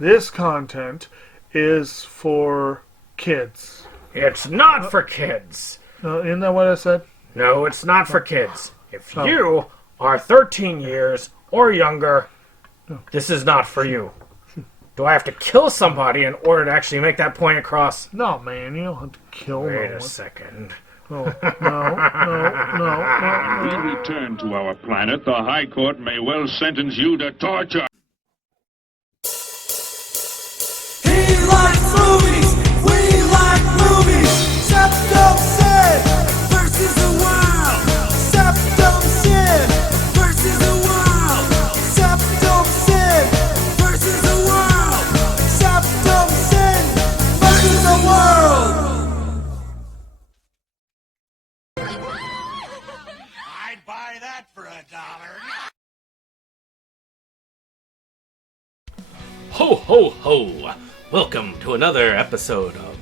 This content is for kids. It's not for kids. Isn't that what I said? No, it's not for kids. If you are 13 years or younger, this is not for you. Do I have to kill somebody in order to actually make that point across? No, man, you don't have to kill no one. Wait a second. Oh, no. We return to our planet. The High Court may well sentence you to torture. He likes movies, we like movies. SeptumSin versus the world. SeptumSin versus the world. SeptumSin versus the world. SeptumSin versus the world. I'd buy that for $1. Ho, ho, ho! Welcome to another episode of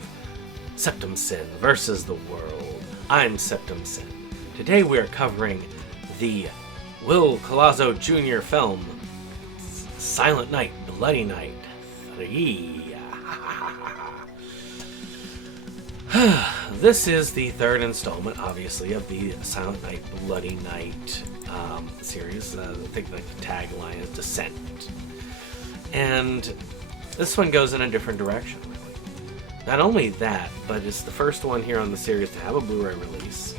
SeptumSin versus the World. I'm SeptumSin. Today we are covering the Will Colazzo Jr. film, Silent Night, Bloody Night 3. This is the third installment, obviously, of the Silent Night, Bloody Night series. I think the tagline is Descent. And this one goes in a different direction, really. Not only that, but it's the first one here on the series to have a Blu-ray release.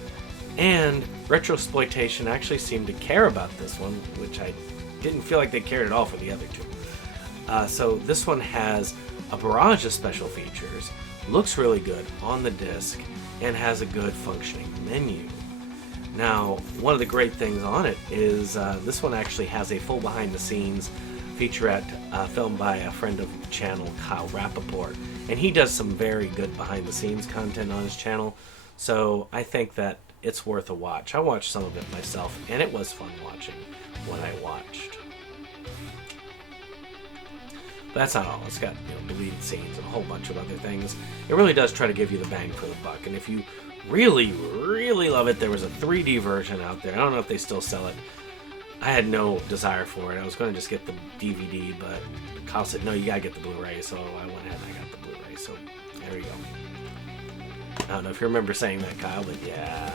And Retrosploitation actually seemed to care about this one, which I didn't feel like they cared at all for the other two. So this one has a barrage of special features, looks really good on the disc, and has a good functioning menu. Now, one of the great things on it is this one actually has a full behind-the-scenes featurette filmed by a friend of the channel, Kyle Rappaport, and he does some very good behind-the-scenes content on his channel, so I think that it's worth a watch. I watched some of it myself, and it was fun watching what I watched. But that's not all. It's got deleted scenes and a whole bunch of other things. It really does try to give you the bang for the buck, and if you really, really love it, there was a 3D version out there. I don't know if they still sell it. I had no desire for it. I was going to just get the DVD, but Kyle said, no, you gotta get the Blu-ray, so I went ahead and I got the Blu-ray, so there you go. I don't know if you remember saying that, Kyle, but yeah.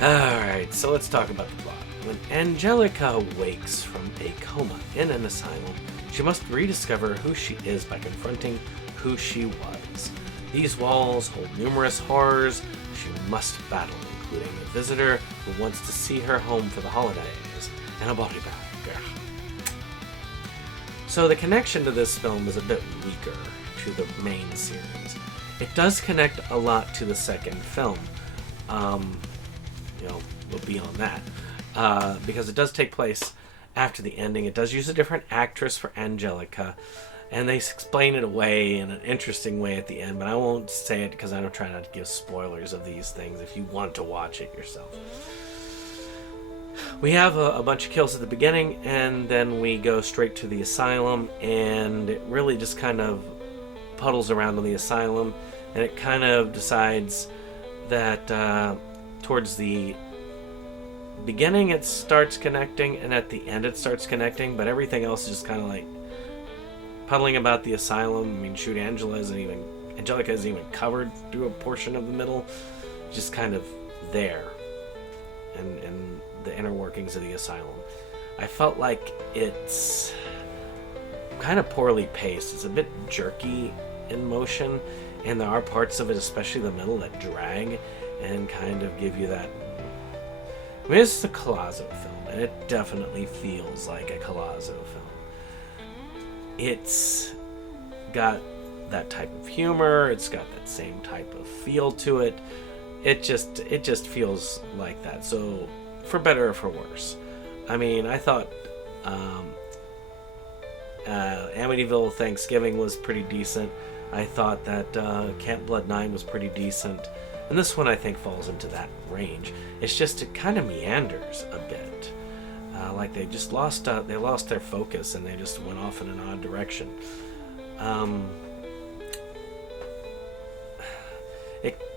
Alright, so let's talk about the plot. When Angelica wakes from a coma in an asylum, she must rediscover who she is by confronting who she was. These walls hold numerous horrors she must battle, including a visitor who wants to see her home for the holidays, and a body bag. So the connection to this film is a bit weaker to the main series. It does connect a lot to the second film, beyond that, because it does take place after the ending. It does use a different actress for Angelica, and they explain it away in an interesting way at the end, but I won't say it because I don't try not to give spoilers of these things if you want to watch it yourself. We have a bunch of kills at the beginning, and then we go straight to the asylum, and it really just kind of puddles around in the asylum, and it kind of decides that towards the beginning it starts connecting, and at the end it starts connecting, but everything else is just kind of like puddling about the asylum. I mean, shoot, Angelica isn't even covered through a portion of the middle, just kind of there, and the inner workings of the asylum. I felt like it's kind of poorly paced. It's a bit jerky in motion, and there are parts of it, especially the middle, that drag and kind of give you that. I mean, this is a Colazzo film, and it definitely feels like a Colazzo film. It's got that type of humor, it's got that same type of feel to it. It just feels like that. So, for better or for worse. I mean, I thought Amityville Thanksgiving was pretty decent. I thought that Camp Blood 9 was pretty decent. And this one, I think, falls into that range. It's just, it kind of meanders a bit. Like they just lost their focus, and they just went off in an odd direction.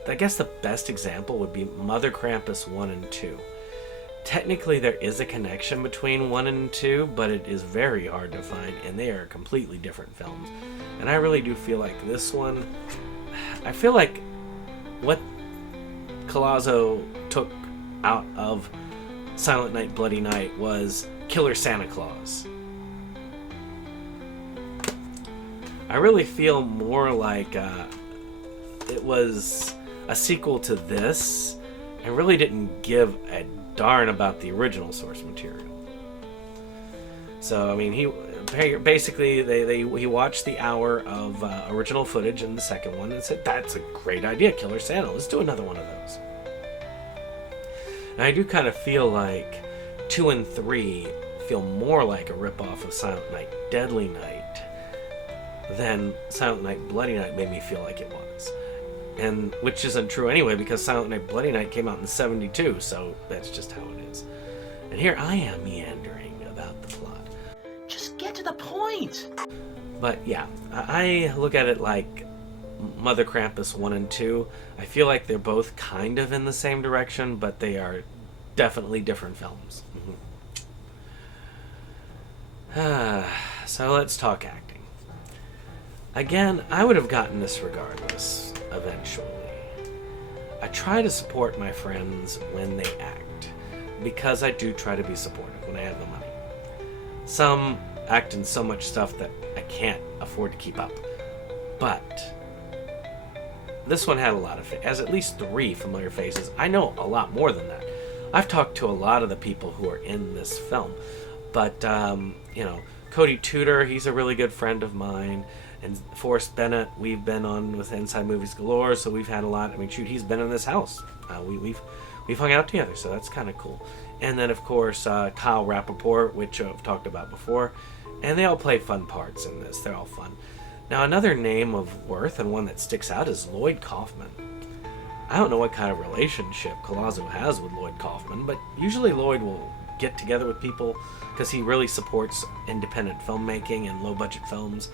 I guess the best example would be Mother Krampus 1 and 2. technically there is a connection between 1 and 2, but it is very hard to find, and they are completely different films. And I really do feel like this one, I feel like what Colazo took out of Silent Night, Bloody Night was Killer Santa Claus. I really feel more like it was a sequel to this and really didn't give a darn about the original source material. So, I mean, he watched the hour of original footage in the second one and said, that's a great idea, Killer Santa, let's do another one of those. And I do kind of feel like 2 and 3 feel more like a ripoff of Silent Night, Deadly Night than Silent Night, Bloody Night made me feel like it was. And which isn't true anyway, because Silent Night, Bloody Night came out in '72, so that's just how it is. And here I am meandering about the plot. Just get to the point. But yeah, I look at it like Mother Krampus 1 and 2. I feel like they're both kind of in the same direction, but they are definitely different films. So let's talk acting. Again, I would have gotten this regardless, eventually. I try to support my friends when they act, because I do try to be supportive when I have the money. Some act in so much stuff that I can't afford to keep up. But this one had a lot of, has at least 3 familiar faces. I know a lot more than that. I've talked to a lot of the people who are in this film. But, Cody Tudor, he's a really good friend of mine. And Forrest Bennett, we've been on with Inside Movies Galore, so we've had a lot. I mean, shoot, he's been in this house. We've hung out together, so that's kind of cool. And then, of course, Kyle Rappaport, which I've talked about before. And they all play fun parts in this. They're all fun. Now, another name of worth, and one that sticks out, is Lloyd Kaufman. I don't know what kind of relationship Colazo has with Lloyd Kaufman, but usually Lloyd will get together with people because he really supports independent filmmaking and low-budget films.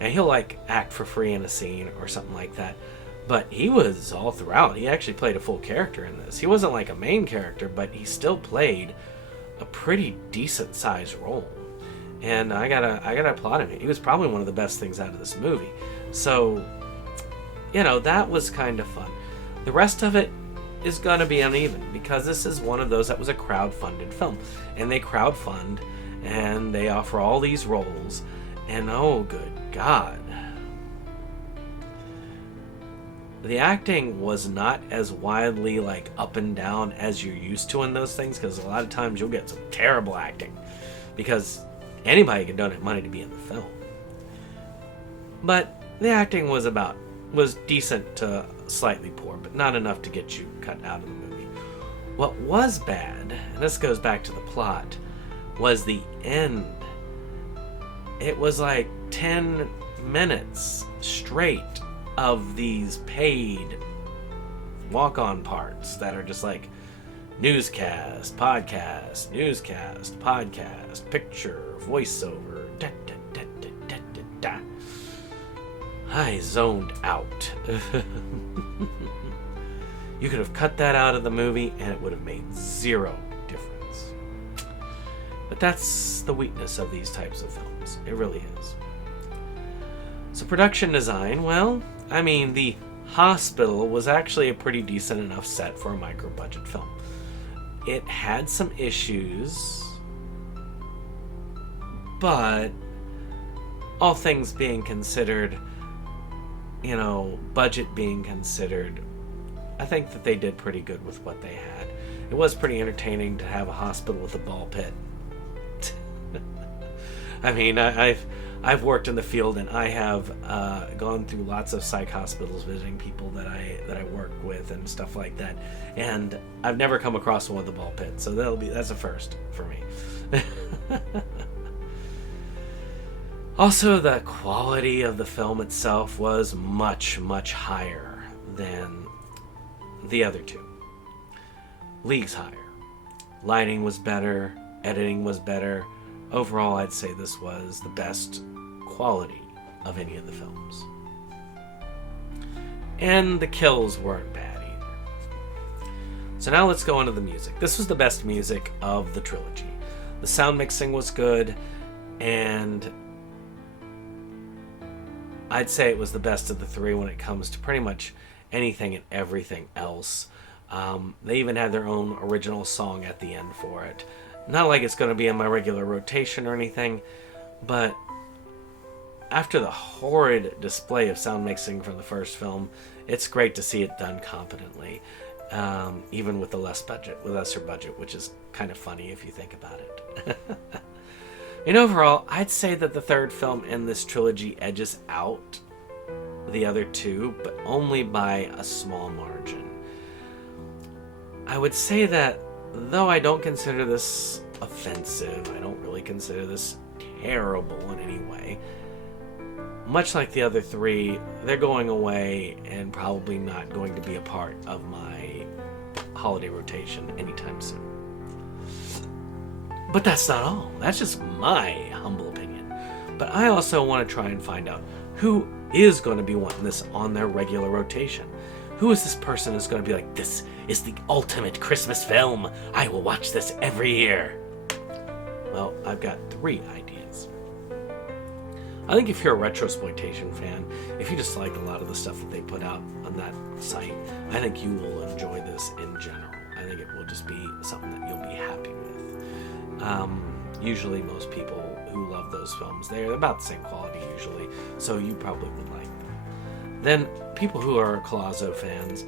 And he'll, act for free in a scene or something like that. But he was all throughout. He actually played a full character in this. He wasn't like a main character, but he still played a pretty decent-sized role. And I gotta applaud him. He was probably one of the best things out of this movie. So, that was kind of fun. The rest of it is gonna be uneven, because this is one of those that was a crowd-funded film. And they crowdfund, and they offer all these roles, and oh, good God. The acting was not as wildly, up and down as you're used to in those things, because a lot of times you'll get some terrible acting, because anybody can donate money to be in the film. But the acting was decent to slightly poor, but not enough to get you cut out of the movie. What was bad, and this goes back to the plot, was the end. It was 10 minutes straight of these paid walk-on parts that are just newscast, podcast, picture, voiceover, da, da, da, da, da, da, da. I zoned out. You could have cut that out of the movie and it would have made 0 difference. But that's the weakness of these types of films. It really is. So production design, the hospital was actually a pretty decent enough set for a micro-budget film. It had some issues, but all things being considered, budget being considered, I think that they did pretty good with what they had. It was pretty entertaining to have a hospital with a ball pit. I've worked in the field, and I have gone through lots of psych hospitals visiting people that I work with and stuff like that, and I've never come across one with a ball pit, so that's a first for me. Also, the quality of the film itself was much, much higher than the other 2. Leagues higher. Lighting was better, editing was better. Overall, I'd say this was the best quality of any of the films. And the kills weren't bad either. So now let's go into the music. This was the best music of the trilogy. The sound mixing was good, and I'd say it was the best of the three when it comes to pretty much anything and everything else. They even had their own original song at the end for it. Not like it's going to be in my regular rotation or anything, but after the horrid display of sound mixing from the first film, it's great to see it done competently, even with the lesser budget, which is kind of funny if you think about it. And overall, I'd say that the third film in this trilogy edges out the other two, but only by a small margin. I would say that though I don't consider this offensive, I don't really consider this terrible in any way, much like the other three, they're going away and probably not going to be a part of my holiday rotation anytime soon. But that's not all. That's just my humble opinion. But I also want to try and find out who is going to be wanting this on their regular rotation. Who is this person who's going to be like, this is the ultimate Christmas film. I will watch this every year. Well, I've got 3 ideas. I think if you're a Retrosploitation fan, if you just like a lot of the stuff that they put out on that site, I think you will enjoy this in general. I think it will just be something that you'll be happy with. Usually most people who love those films, they're about the same quality usually, so you probably would like them. Then people who are Colazo fans,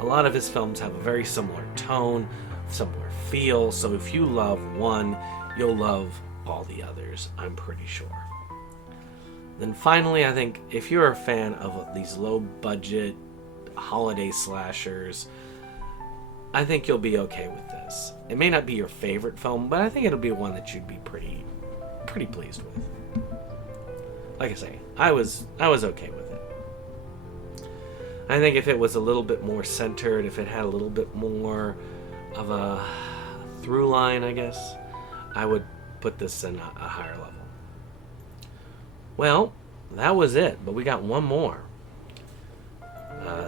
a lot of his films have a very similar tone, similar feel, so if you love one, you'll love all the others, I'm pretty sure. Then finally, I think if you're a fan of these low-budget holiday slashers, I think you'll be okay with this. It may not be your favorite film, but I think it'll be one that you'd be pretty pleased with. Like I say, I was okay with it. I think if it was a little bit more centered, if it had a little bit more of a through line, I guess, I would put this in a higher level. Well, that was it, but we got one more.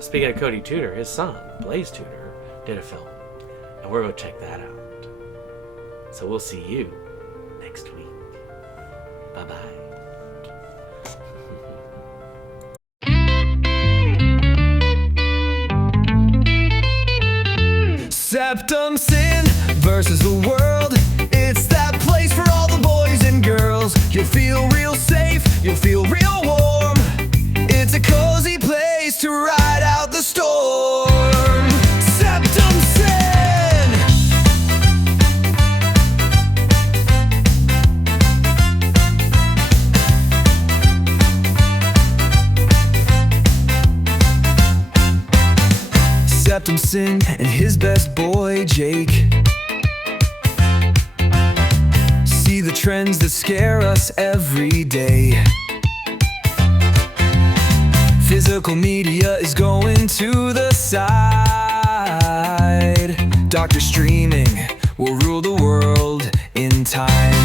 Speaking of Cody Tudor, his son, Blaze Tudor, did a film, and we're going to check that out. So we'll see you next week. Bye-bye. SeptumSin versus the world. It's that place for all the boys and girls. You'll feel real safe, you'll feel real warm. It's a cozy place to ride out the storm. SeptumSin! SeptumSin and his best boy Jake see the trends that scare us every day. Physical media is going to the side. Doctor streaming will rule the world in time.